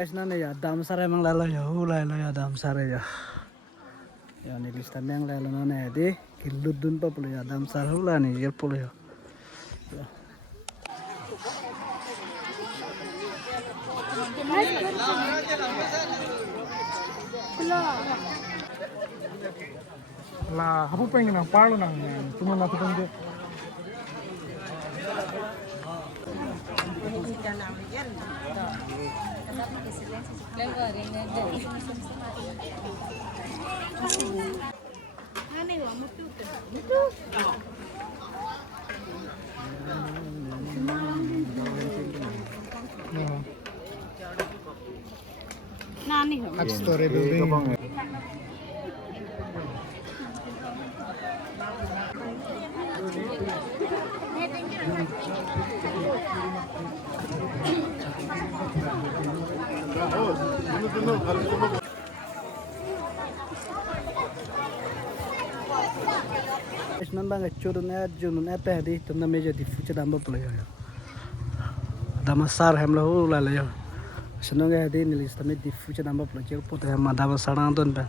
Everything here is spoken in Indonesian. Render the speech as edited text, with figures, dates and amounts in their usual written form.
Guys na ya damsar emang lalo ya lalo ya damsar ya ya ni listan yang lalo na di kiludun pa pula ya damsar hula ni yer pula ya lah hapu pengen nang parlo nang cuma nak tunggu nani story building Isnan bang curun junun di tunda meja di fuce damba play ya. Dama sar hamla hu la ya. Senong di nilis tame di fuce damba play cek pot ham dama sarang ton ben.